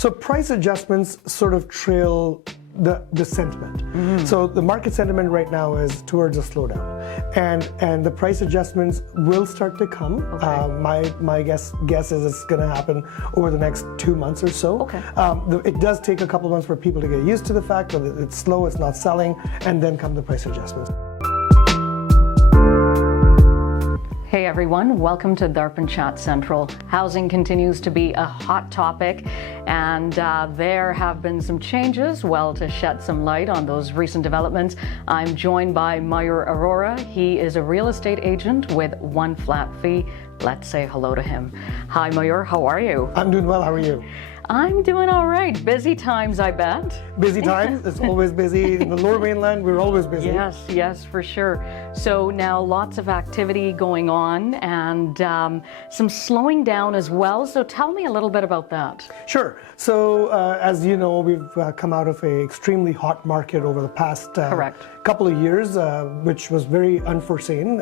So price adjustments sort of trail the sentiment. So the market sentiment right now is towards a slowdown, and the price adjustments will start to come. My guess is it's going to happen over the next 2 months or so. It does take a couple of months for people to get used to the fact that it's slow, it's not selling, and then come the price adjustments. Hey everyone, welcome to Darpan Chat Central. Housing continues to be a hot topic, and there have been some changes. Well, to shed some light on those recent developments, I'm joined by Mayur Arora. He is a real estate agent with One Flat Fee. Let's say hello to him. Hi Mayur, how are you? I'm doing well, how are you? I'm doing all right. Busy times, I bet. Busy times, it's always busy. In the Lower Mainland, we're always busy. Yes, for sure. So now lots of activity going on and some slowing down as well. So tell me a little bit about that. Sure. So as you know, we've come out of an extremely hot market over the past couple of years, which was very unforeseen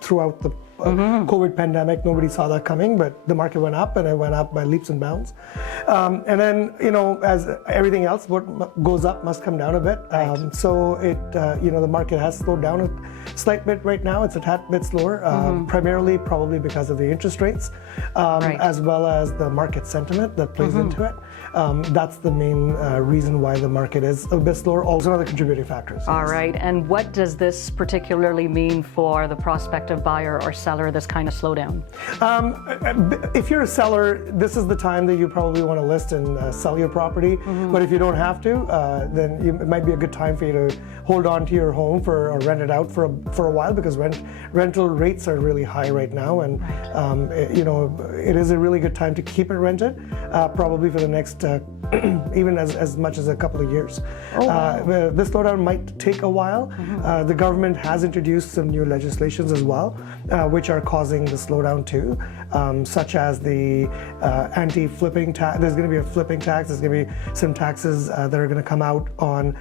throughout the COVID pandemic. Nobody saw that coming, but the market went up, and it went up by leaps and bounds. And then, as everything else, what goes up must come down a bit. So the market has slowed down a slight bit right now. It's a tad bit slower, primarily probably because of the interest rates, as well as the market sentiment that plays into it. That's the main reason why the market is a bit slower. Also, other contributing factors. All right. And what does this particularly mean for the prospective buyer or seller, this kind of slowdown? If you're a seller, this is the time that you probably want to list and sell your property. But if you don't have to, then it might be a good time for you to hold on to your home or rent it out for a while, because rental rates are really high right now, and it is a really good time to keep it rented, probably for the next even as much as a couple of years. This slowdown might take a while. The government has introduced some new legislations as well, which are causing the slowdown too, such as the anti-flipping tax. There's going to be a flipping tax. There's going to be some taxes that are going to come out on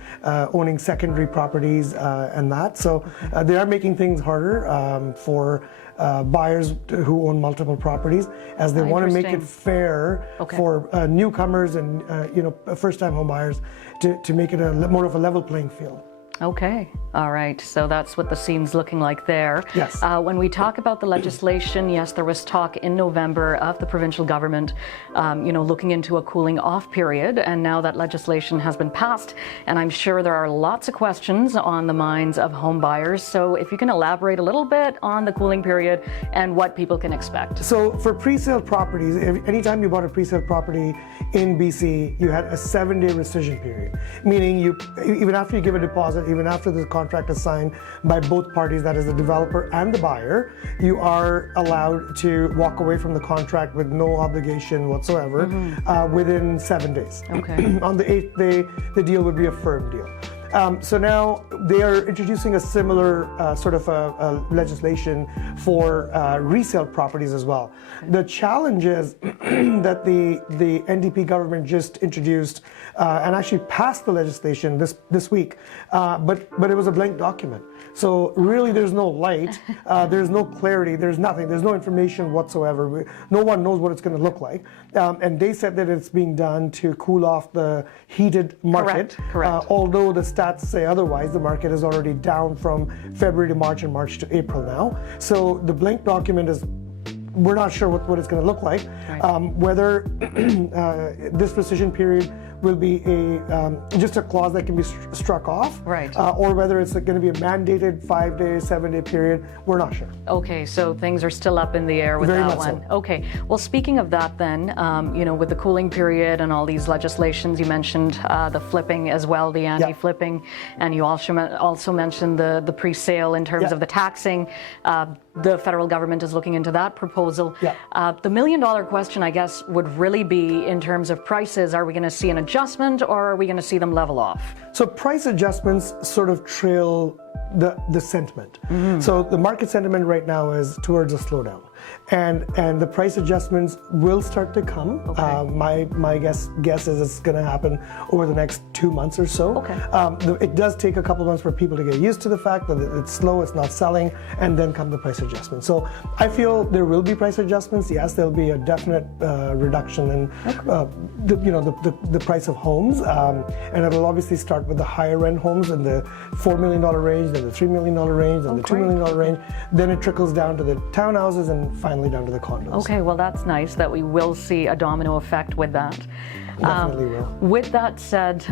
owning secondary properties and that. So they are making things harder for buyers who own multiple properties, as they want to make it fair for newcomers and first-time home buyers to make it more of a level playing field. Okay. All right. So that's what the scene's looking like there. Yes. When we talk about the legislation, yes, there was talk in November of the provincial government, looking into a cooling off period. And now that legislation has been passed, and I'm sure there are lots of questions on the minds of home buyers. So if you can elaborate a little bit on the cooling period and what people can expect. So for pre-sale properties, anytime you bought a pre-sale property in BC, you had a 7-day rescission period, meaning even after you give a deposit, even after the contract is signed by both parties, that is the developer and the buyer, you are allowed to walk away from the contract with no obligation whatsoever within 7 days. On the 8th day, the deal would be a firm deal. So now they are introducing a similar sort of legislation for resale properties as well. The challenge is that the NDP government just introduced and actually passed the legislation this week, but it was a blank document. So really there's no light, there's no clarity, there's nothing, there's no information whatsoever. No one knows what it's going to look like. And they said that it's being done to cool off the heated market. Correct. Although the stats say otherwise, the market is already down from February to March and March to April now. So the blank document is, we're not sure what it's going to look like. Whether this rescission period will be just a clause that can be struck off, or whether it's going to be a mandated 5-day, 7-day period, we're not sure. Okay, so things are still up in the air with Very that much one. So. Okay, well, speaking of that then, with the cooling period and all these legislations, you mentioned the flipping as well, the anti-flipping, and you also mentioned the pre-sale in terms of the taxing. The federal government is looking into that proposal. The million-dollar question, I guess, would really be in terms of prices. Are we going to see an adjustment, or are we going to see them level off? So price adjustments sort of trail the sentiment. So the market sentiment right now is towards a slowdown. and the price adjustments will start to come. My guess is it's going to happen over the next 2 months or so. It does take a couple of months for people to get used to the fact that it's slow, it's not selling, and then come the price adjustments. So I feel there will be price adjustments. Yes, there'll be a definite reduction in the price of homes, and it'll obviously start with the higher end homes in the $4 million range, then the $3 million range, then the $2 million range. Then it trickles down to the townhouses and finally down to the condos. Okay, well that's nice that we will see a domino effect with that. Definitely will. With that said,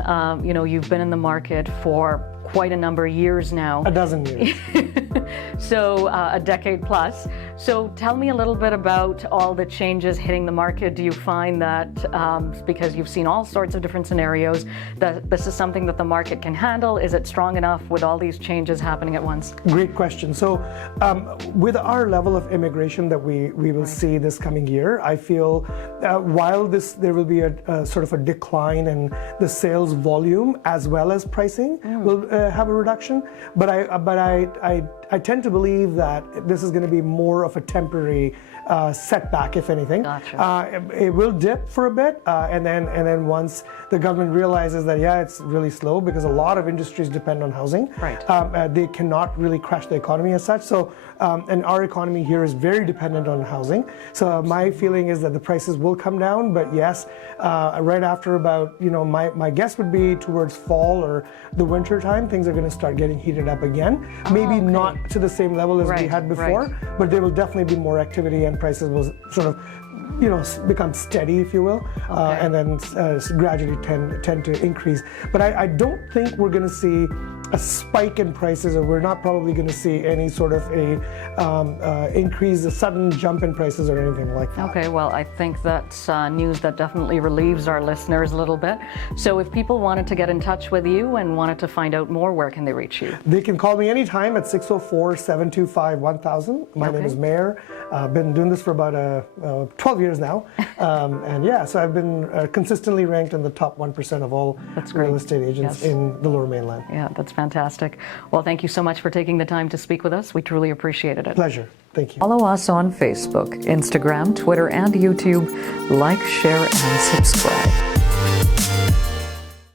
you've been in the market for quite a number of years now. A dozen years. So a decade plus. So tell me a little bit about all the changes hitting the market. Do you find that, because you've seen all sorts of different scenarios, that this is something that the market can handle? Is it strong enough with all these changes happening at once? Great question. So with our level of immigration that we will see this coming year, I feel while there will be a sort of a decline in the sales volume as well as pricing will have a reduction, but I tend to believe that this is going to be more of a temporary setback, if anything. Gotcha. It will dip for a bit, and then once the government realizes that it's really slow, because a lot of industries depend on housing. Right. They cannot really crash the economy as such. So, and our economy here is very dependent on housing. So my feeling is that the prices will come down, but yes, right after about my guess would be towards fall or the winter time, things are going to start getting heated up again. Maybe not to the same level as we had before, but there will definitely be more activity and prices will sort of become steady, if you will, and then gradually tend to increase. But I don't think we're going to see a spike in prices, or we're not probably going to see any sort of a sudden jump in prices or anything like that. Okay, well, I think that's news that definitely relieves our listeners a little bit. So if people wanted to get in touch with you and wanted to find out more, where can they reach you? They can call me anytime at 604-725-1000. My name is Mayur. I've been doing this for about 12 years now. So I've been consistently ranked in the top 1% of all real estate agents in the Lower Mainland. Yeah, that's fantastic. Well, thank you so much for taking the time to speak with us. We truly appreciated it. Pleasure. Thank you. Follow us on Facebook, Instagram, Twitter, and YouTube. Like, share, and subscribe.